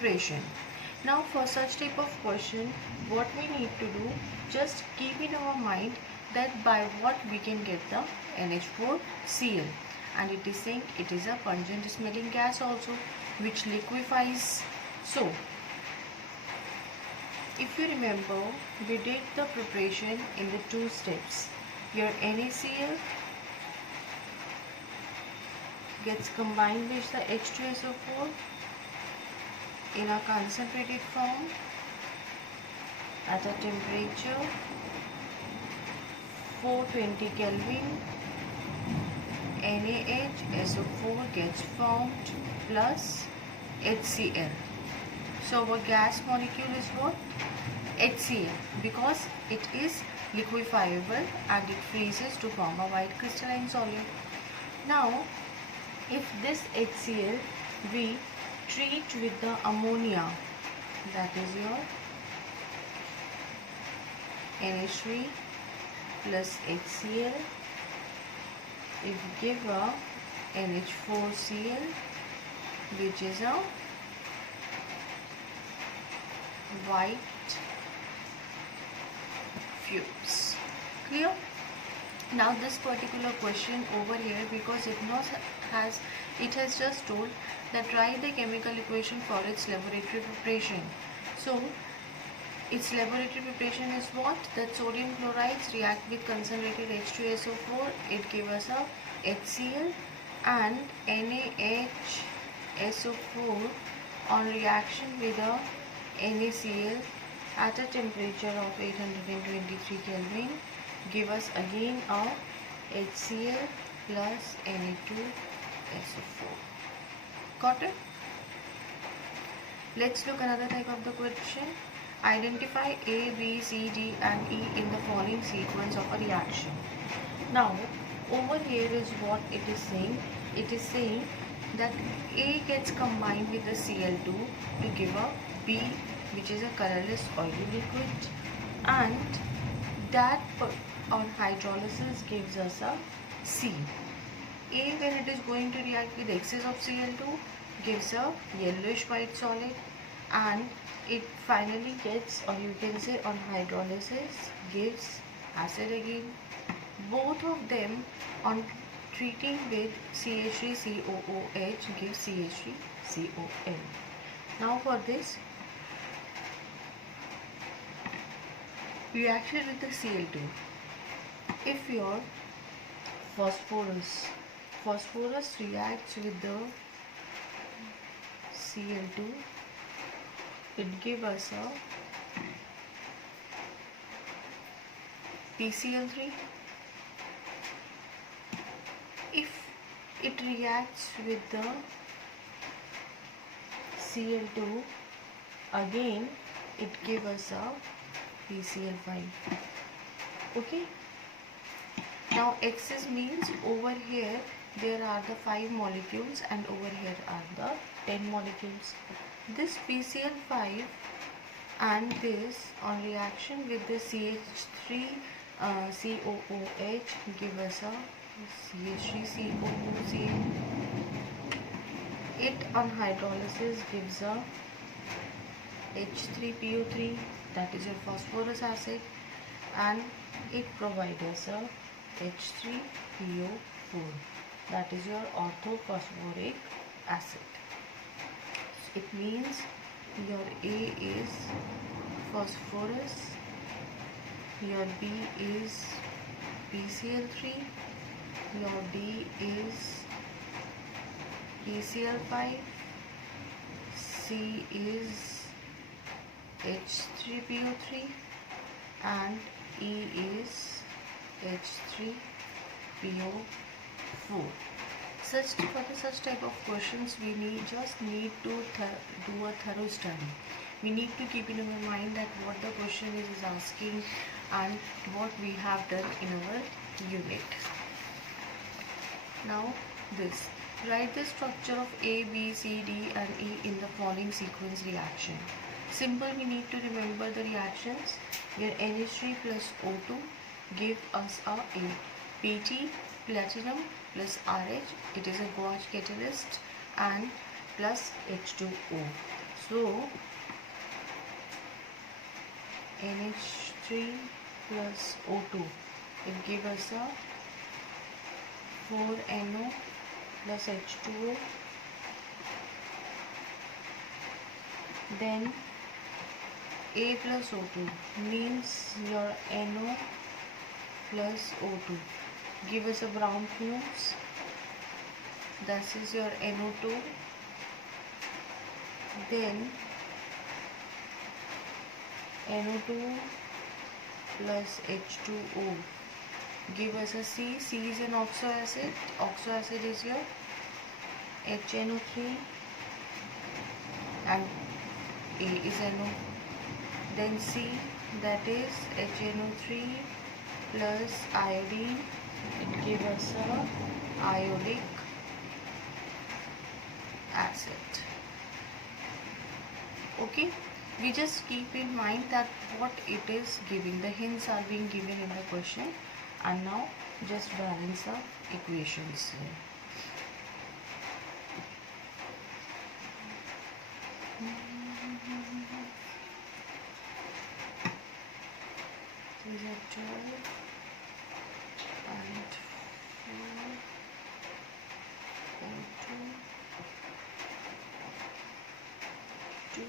preparation. Now for such type of question, what we need to do, just keep in our mind that by what we can get the NH4Cl, and it is saying it is a pungent smelling gas also which liquefies. So if you remember, we did the preparation in the two steps. Your NaCl gets combined with the H2SO4 in a concentrated form at a temperature 420 Kelvin. NaHSO4 gets formed plus HCl. So our gas molecule is what? HCl, because it is liquefiable and it freezes to form a white crystalline solid. Now if this HCl we treat with the ammonia, that is your NH3 plus HCl, it give a NH4Cl which is a white fumes. Clear? Now this particular question over here, because it has just told that write the chemical equation for its laboratory preparation. So its laboratory preparation is what? That sodium chlorides react with concentrated H2SO4, it gives us a HCl, and NaHSO4 on reaction with a NaCl at a temperature of 823 Kelvin give us again a HCl plus Na2SO4. Got it? Let's look another type of the question. Identify A, B, C, D and E in the following sequence of a reaction. Now over here is what it is saying. It is saying that A gets combined with the Cl2 to give a B, which is a colorless oily liquid, and that on hydrolysis gives us a C. A, when it is going to react with excess of Cl2, gives a yellowish white solid, and it finally gets, or you can say on hydrolysis, gives acid again. Both of them on treating with CH3COOH gives CH3CON. Now for this reaction with the Cl2, if your phosphorus reacts with the Cl2, it gives us a PCl3. If it reacts with the Cl2, again it gives us a PCl5. Okay. Now excess means over here there are the 5 molecules and over here are the 10 molecules. This PCl5 and this on reaction with the CH3 COOH give us a CH3COOCl. It on hydrolysis gives a H3PO3, that is your phosphorus acid, and it provides us a H3PO4, that is your orthophosphoric acid. It means your A is phosphorus, your B is PCl3, your D is PCl5, C is H3PO3 and E is H3PO4. For such type of questions, we just need to do a thorough study. We need to keep in our mind that what the question is asking and what we have done in our unit. Now this, write the structure of A, B, C, D and E in the following sequence reaction. Simple, we need to remember the reactions. Your NH3 plus O2 give us a PT, platinum plus RH, it is a gauge catalyst, and plus H2O. So NH3 plus O2, it gives us a 4NO plus H2O. Then A plus O2 means your NO plus O2 give us a brown fumes. This is your NO2. Then NO2 plus H2O give us a C. C is an oxo acid. Oxo acid is your HNO3 and A is NO. Then C, that is HNO3 plus iodine. It gives us a iodic acid. Okay, we just keep in mind that what it is giving. The hints are being given in the question, and now just balance the equations. These are 12 and 4 and 2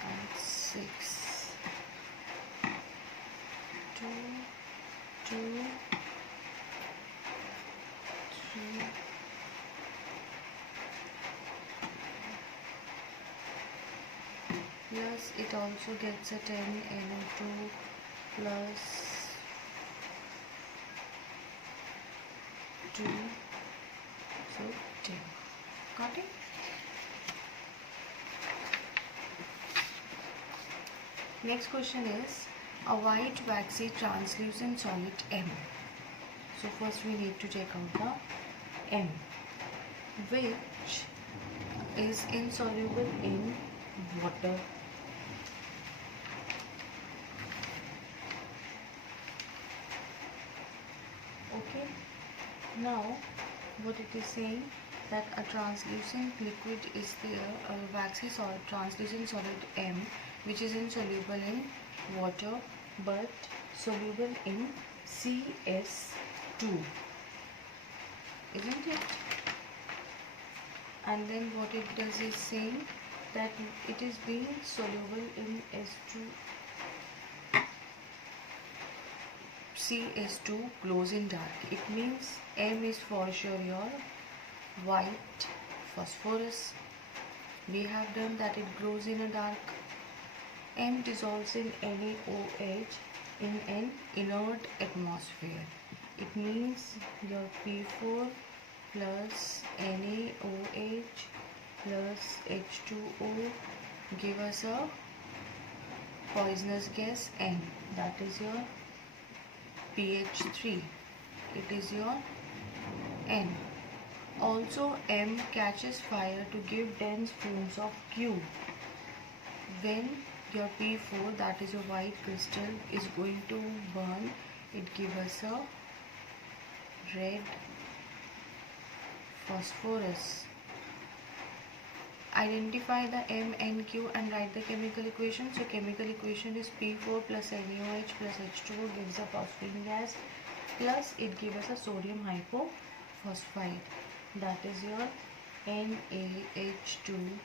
and 6, 2, 2, 3, plus it also gets a 10 NO2 plus 2, so 10. Got it? Next question is a white waxy translucent solid M. So first we need to check out the M, which is insoluble in water. Okay, now what it is saying, that a translucent liquid is there, a waxy solid, translucent solid M, which is insoluble in water but soluble in CS2, isn't it? And then what it does is saying that it is being soluble in S2. CS2 glows in dark. It means M is for sure your white phosphorus. We have done that it glows in a dark. M dissolves in NaOH in an inert atmosphere. It means your P4 plus NaOH plus H2O give us a poisonous gas N, that is your pH3. It is your N. Also M catches fire to give dense fumes of Q. When your P4, that is your white crystal, is going to burn, it gives us a red phosphorus. Identify the M, N, Q and write the chemical equation. So chemical equation is P4 plus NaOH plus H2O gives a phosphine gas, plus it gives us a sodium hypophosphite, that is your NaH2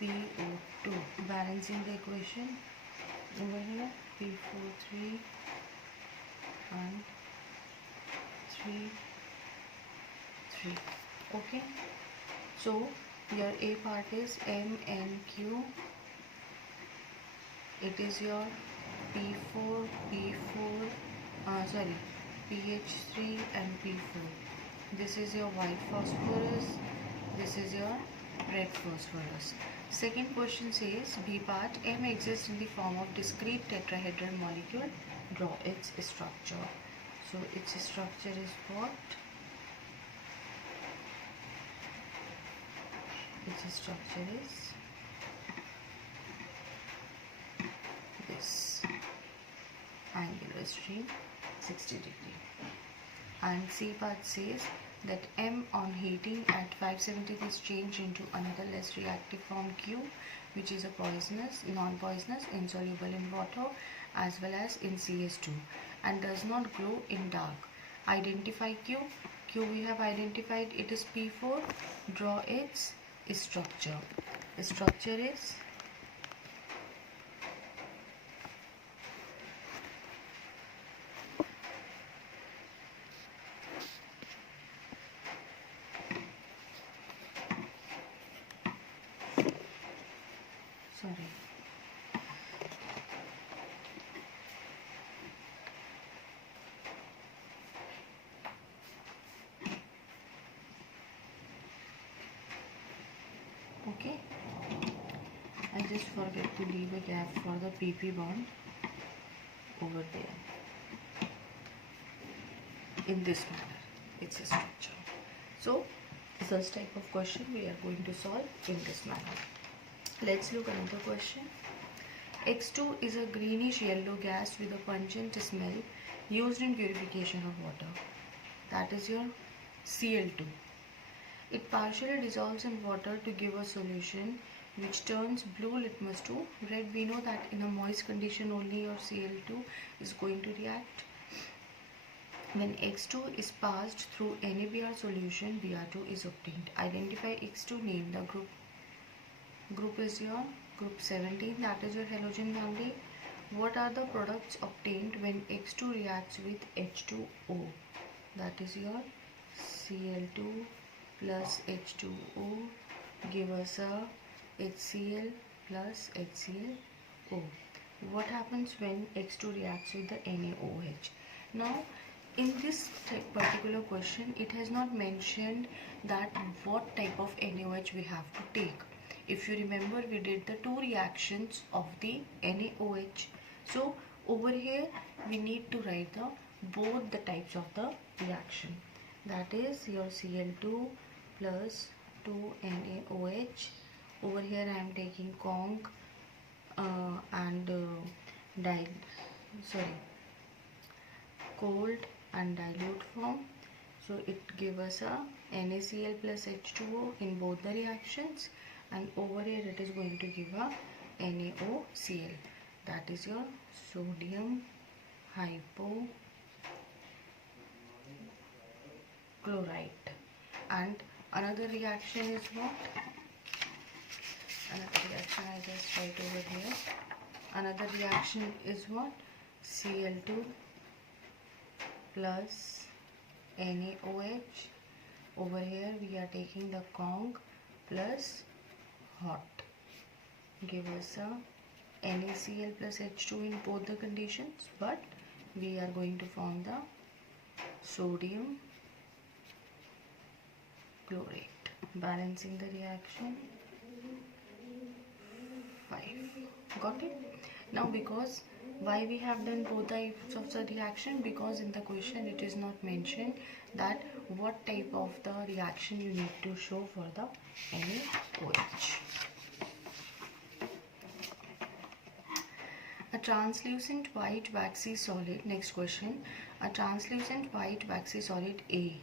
PO2. Balancing the equation over here, P4 3 and 3 3. Okay, so your A part is MNQ. It is your P4 pH3 and P4. This is your white phosphorus, this is your red phosphorus. Second question says, B part, M exists in the form of discrete tetrahedral molecule. Draw its structure. So its structure is what? Its structure is this. Angular stream 60 degree. And C part says that M on heating at 570 is changed into another less reactive form Q, which is a poisonous, non-poisonous, insoluble in water as well as in CS2 and does not glow in dark. Identify Q. Q we have identified, it is P4. Draw its structure. The structure is sorry. Okay. I just forget to leave a gap for the PP bond over there. In this manner, it's a structure. So, such type of question we are going to solve in this manner. Let's look another question. X2 is a greenish yellow gas with a pungent smell used in purification of water. That is your Cl2. It partially dissolves in water to give a solution which turns blue litmus to red. We know that in a moist condition only your Cl2 is going to react. When X2 is passed through NaBr solution, Br2 is obtained. Identify X2, name the group. Group is your group 17, that is your halogen family. What are the products obtained when X2 reacts with H2O? That is your Cl2 plus H2O give us a HCl plus HClO. What happens when X2 reacts with the NaOH? Now, in this particular question, it has not mentioned that what type of NaOH we have to take. If you remember, we did the two reactions of the NaOH. So over here we need to write the both the types of the reaction. That is your Cl2 plus 2NaOH. Over here I am taking conc and cold and dilute form. So it gives us a NaCl plus H2O in both the reactions, and over here it is going to give a NaOCl. That is your sodium hypochlorite. And another reaction is what? Another reaction I just write over here. Another reaction is what? Cl2 plus NaOH. Over here we are taking the conc plus hot. Give us a NaCl plus H2 in both the conditions, but we are going to form the sodium chlorate. Balancing the reaction. 5. Got it? Now, because why we have done both types of the reaction? Because in the question it is not mentioned that what type of the reaction you need to show for the NaOH. A translucent white waxy solid. Next question. A translucent white waxy solid A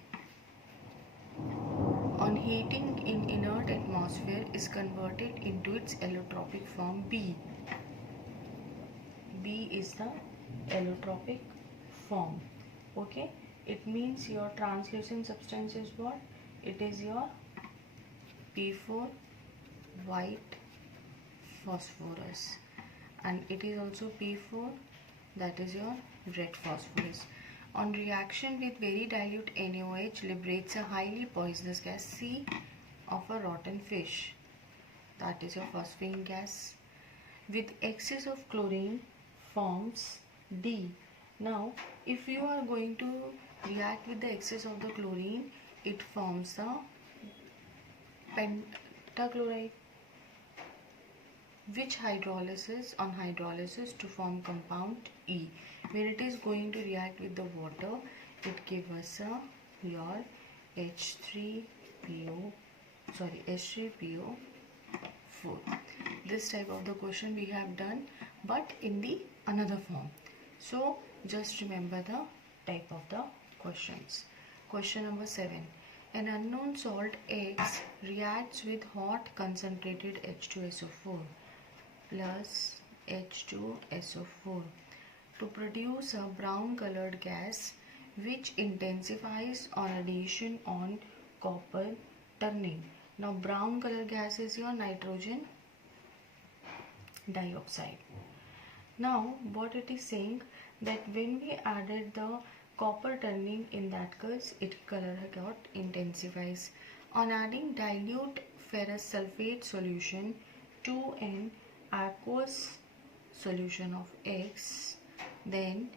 on heating in inert atmosphere is converted into its allotropic form B. B is the allotropic form. Okay, it means your translucent substance is what? It is your P4 white phosphorus, and it is also P4, that is your red phosphorus. On reaction with very dilute NaOH liberates a highly poisonous gas C of a rotten fish, that is your phosphine gas. With excess of chlorine forms D. Now if you are going to react with the excess of the chlorine, it forms the pentachloride, which hydrolysis to form compound E. When it is going to react with the water, it gives us your H3PO4. This type of the question we have done, but in the another form. So just remember the type of the questions. Question number 7. An unknown salt X reacts with hot concentrated H2SO4 plus H2SO4 to produce a brown colored gas which intensifies on addition on copper turning. Now brown color gas is your nitrogen dioxide. Now what it is saying, that when we added the copper turning, in that case its color got intensifies. On adding dilute ferrous sulfate solution to an aqueous solution of X, then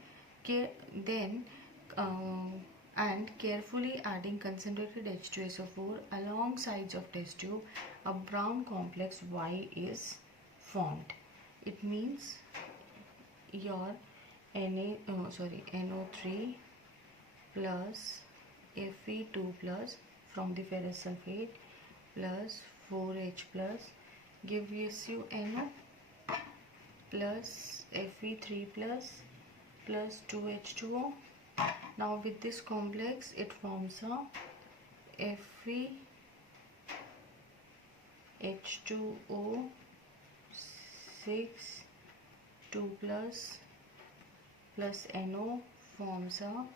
and carefully adding concentrated H2SO4 along sides of test tube, a brown complex Y is formed. It means your NO3 plus Fe2 plus from the ferrous sulfate plus 4H plus gives you NO plus Fe3 plus 2H2O. Now with this complex it forms a FeH2O 6 2 plus NO forms a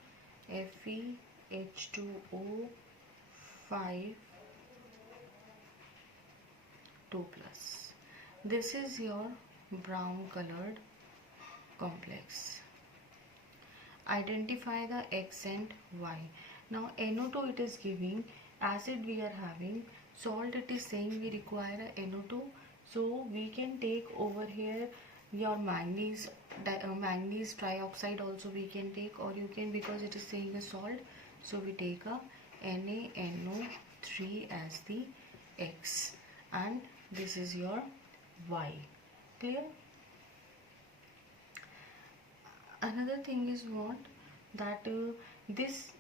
FeH2O 5 2 plus. This is your brown colored complex. Identify the X and Y. Now NO2 it is giving, acid we are having, salt it is saying we require a NO2, so we can take over here your manganese trioxide also we can take, or you can, because it is saying a salt, so we take a NaNO3 as the X, and this is your Y. Clear? Another thing is what, that this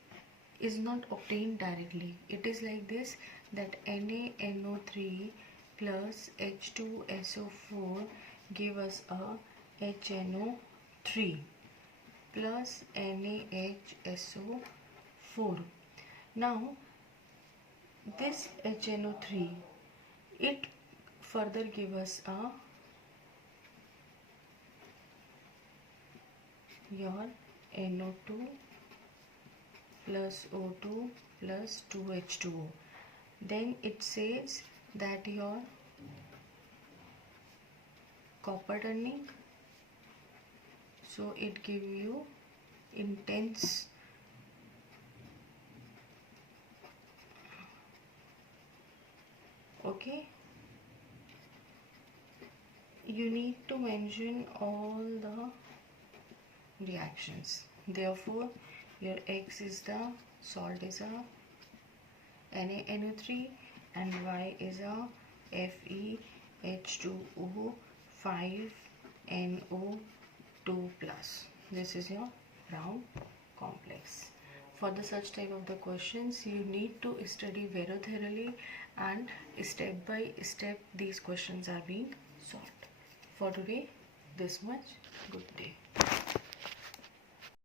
is not obtained directly. It is like this, that NaNO3 plus H2SO4 give us a HNO3 plus NaHSO4. Now this HNO3, it further give us a your NO2 plus O2 plus 2H2O. Then it says that your copper turning, so it give you intense okay. You need to mention all the reactions. Therefore your X is the salt is a NaNO3 and Y is a FeH2O 5NO2 plus. This is your brown complex. For the such type of the questions, you need to study very thoroughly, and step by step these questions are being solved. For today, this much. Good day.